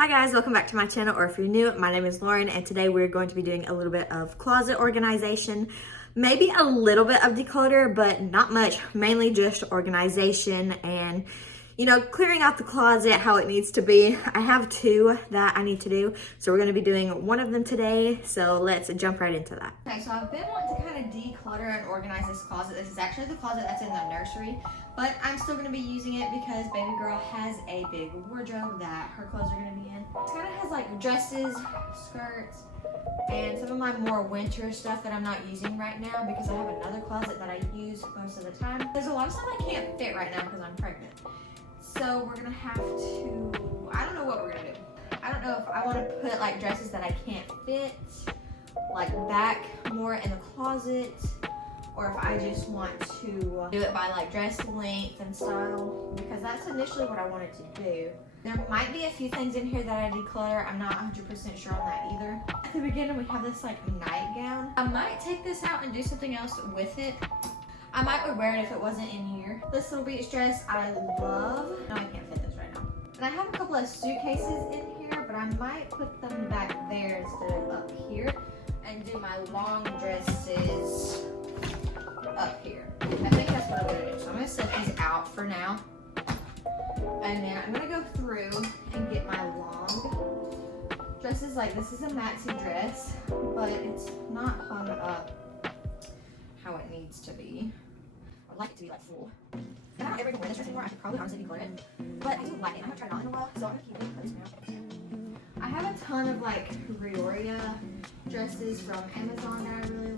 Hi guys, welcome back to my channel, or if you're new, my name is Lauren, and today we're going to be doing a little bit of closet organization, maybe a little bit of declutter, but not much, mainly just organization and, clearing out the closet how it needs to be. I have two that I need to do, so we're going to be doing one of them today, so let's jump right into that. Okay, so I've been wanting to kind of declutter and organize this closet. This is actually the closet that's in the nursery, but I'm still going to be using it because baby girl has a big wardrobe that her clothes are going to be in. It kind of has like dresses, skirts, and some of my more winter stuff that I'm not using right now because I have another closet that I use most of the time. There's a lot of stuff I can't fit right now because I'm pregnant. So we're gonna have to, I don't know what we're gonna do. I don't know if I want to put like dresses that I can't fit, like back more in the closet, or if I just want to do it by like dress length and style, because that's initially what I wanted to do. There might be a few things in here that I declutter. I'm not 100% sure on that either. At the beginning, we have this like nightgown. I might take this out and do something else with it. I might would wear it if it wasn't in here. This little beach dress I love. No, I can't fit this right now. And I have a couple of suitcases in here, but I might put them back there instead of up here and do my long dresses up here. I think that's what I'm gonna do. So I'm gonna set these out for now. And then I'm gonna go through and get my long dresses. Like this is a maxi dress, but it's not hung up how it needs to be. I would like it to be like full. And I don't ever even wear this dress anymore. I could probably honestly declutter it, but I do like it. I haven't tried it on in a while, so I'm gonna keep it close now. I have a ton of like Rioria dresses from Amazon that I really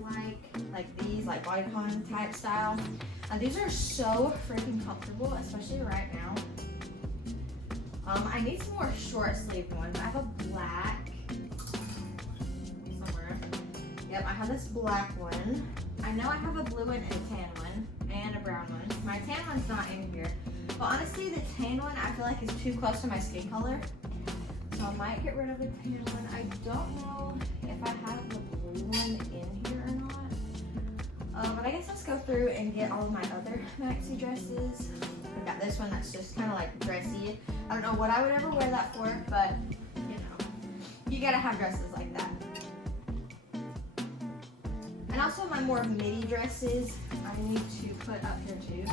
like these, like bodycon type style. These are so freaking comfortable, especially right now. I need some more short sleeve ones. I have a black somewhere. Yep, I have this black one. I know I have a blue one and a tan one and a brown one. My tan one's not in here. But honestly, the tan one I feel like is too close to my skin color. So I might get rid of the tan one. I don't know if I have the blue one in here or not. But I guess let's go through and get all of my other maxi dresses. I've got this one that's just kind of like dressy. I don't know what I would ever wear that for, but you gotta have dresses like that. And also my more midi dresses, I need to put up here too.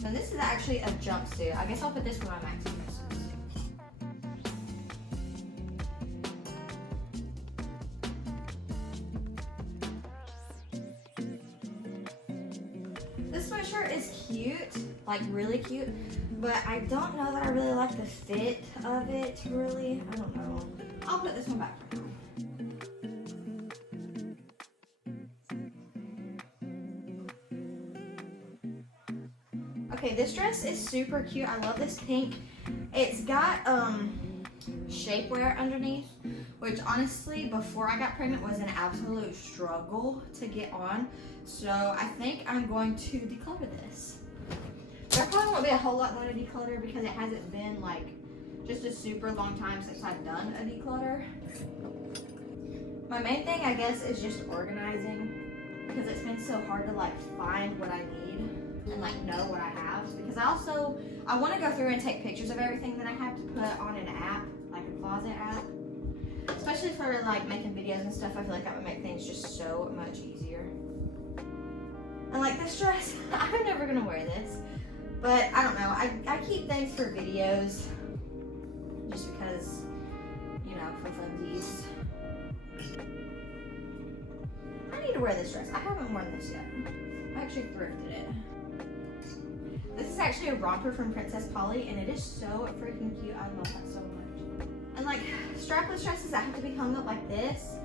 So this is actually a jumpsuit. I guess I'll put this with my maxi dresses. This sweatshirt is cute, like really cute, but I don't know that I really like the fit of it, really. I don't know. I'll put this one back for now. Okay, this dress is super cute. I love this pink. It's got shapewear underneath, which honestly, before I got pregnant, was an absolute struggle to get on. So I think I'm going to declutter this. There probably won't be a whole lot more to declutter because it hasn't been like just a super long time since I've done a declutter. My main thing, I guess, is just organizing, because it's been so hard to like find what I need and like know what I have, because I want to go through and take pictures of everything that I have to put on an app, like a closet app, especially for like making videos and stuff. I feel like that would make things just so much easier. And like this dress, I'm never gonna wear this, but I don't know, I keep things for videos just because, for funsies. I need to wear this dress. I haven't worn this yet. I actually thrifted it. This is actually a romper from Princess Polly, and it is so freaking cute. I love that so much. And like strapless dresses that have to be hung up like this,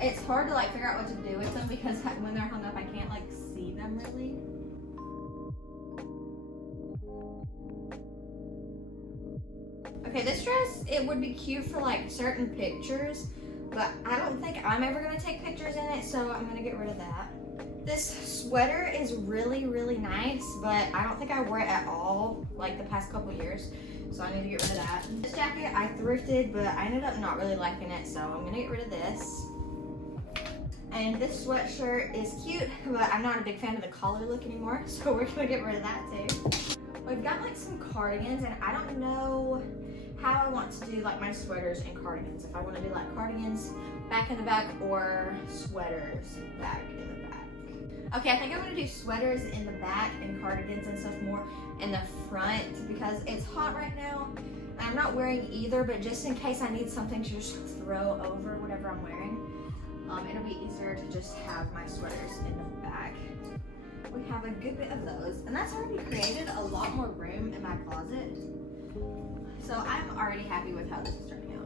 it's hard to like figure out what to do with them because when they're hung up, I can't like see them really. Okay, this dress, it would be cute for like certain pictures, but I don't think I'm ever gonna take pictures in it, so I'm gonna get rid of that. This sweater is really, really nice, but I don't think I wore it at all like the past couple years. so I need to get rid of that. This jacket I thrifted, but I ended up not really liking it, so I'm gonna get rid of this. And this sweatshirt is cute, but I'm not a big fan of the collar look anymore, so we're gonna get rid of that too. We've got like some cardigans, and I don't know how I want to do like my sweaters and cardigans. If I want to do like cardigans back in the back or sweaters back in the back. Okay, I think I'm gonna do sweaters in the back and cardigans and stuff more in the front because it's hot right now. I'm not wearing either, but just in case I need something to just throw over whatever I'm wearing, it'll be easier to just have my sweaters in the back. We have a good bit of those, and that's already created a lot more room in my closet. So I'm already happy with how this is turning out.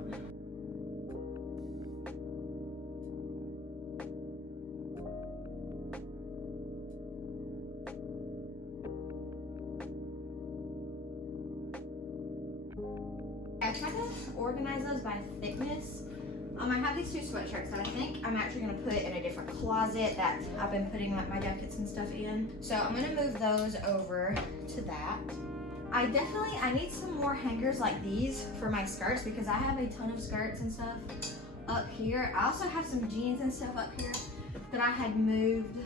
I tried to organize those by thickness. I have these two sweatshirts that I think I'm actually gonna put in a different closet that I've been putting like my jackets and stuff in. So I'm gonna move those over to that. I need some more hangers like these for my skirts because I have a ton of skirts and stuff up here. I also have some jeans and stuff up here that I had moved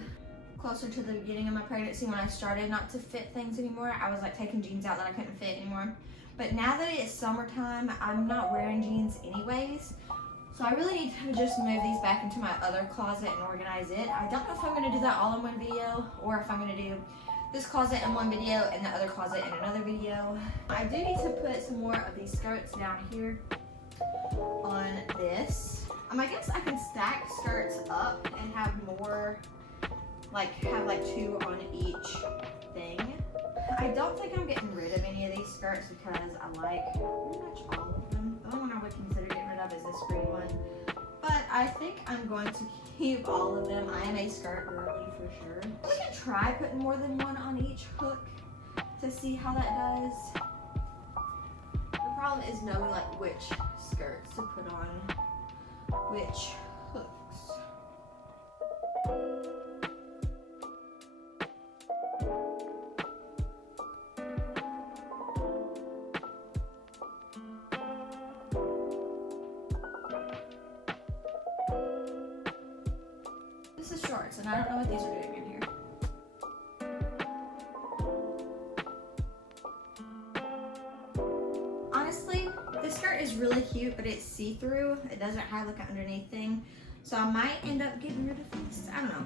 closer to the beginning of my pregnancy when I started not to fit things anymore. I was like taking jeans out that I couldn't fit anymore. But now that it's summertime, I'm not wearing jeans anyways. So I really need to just move these back into my other closet and organize it. I don't know if I'm gonna do that all in one video or if I'm gonna do this closet in one video and the other closet in another video. I do need to put some more of these skirts down here on this. I guess I can stack skirts up and have more, have two on each thing. I don't think I'm getting rid of any of these skirts because I like pretty much all of them. The only one I would consider getting rid of is this green one. But I think I'm going to keep all of them. I am a skirt girly for sure. We can try putting more than one on each hook to see how that does. The problem is knowing which skirts to put on which hooks. This is shorts, and I don't know what these are doing in here. Honestly, this skirt is really cute, but it's see-through. It doesn't have an underneath thing. So I might end up getting rid of these. I don't know.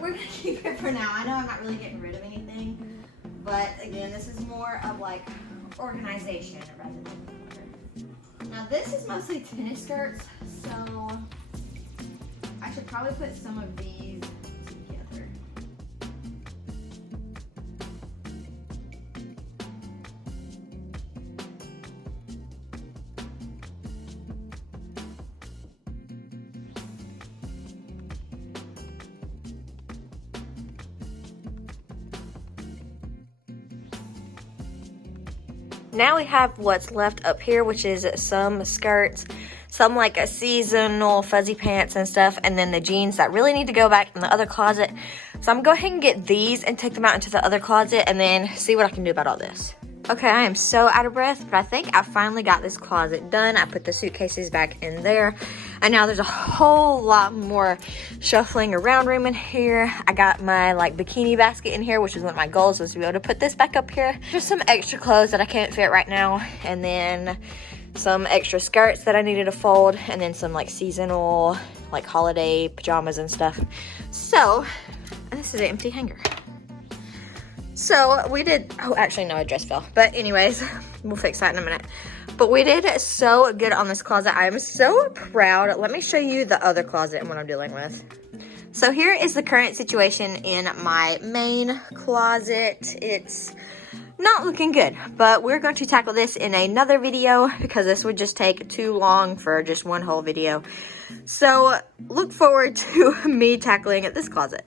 We're gonna keep it for now. I know I'm not really getting rid of anything. But again, this is more of organization rather than declutter. Now this is mostly tennis skirts, so I should probably put some of these together. Now we have what's left up here, which is some skirts, some a seasonal fuzzy pants and stuff, and then the jeans that really need to go back in the other closet. So I'm gonna go ahead and get these and take them out into the other closet and then see what I can do about all this. Okay, I am so out of breath, but I think I finally got this closet done. I put the suitcases back in there, and now there's a whole lot more shuffling around room in here. I got my bikini basket in here, which is one of my goals, was to be able to put this back up here. Just some extra clothes that I can't fit right now, and then some extra skirts that I needed to fold, and then some seasonal holiday pajamas and stuff. So this is an empty hanger. So we did, oh actually no, a dress fell, but anyways, we'll fix that in a minute. But we did so good on this closet. I am so proud. Let me show you the other closet and what I'm dealing with. So here is the current situation in my main closet. It's not looking good, but we're going to tackle this in another video because this would just take too long for just one whole video. So look forward to me tackling this closet.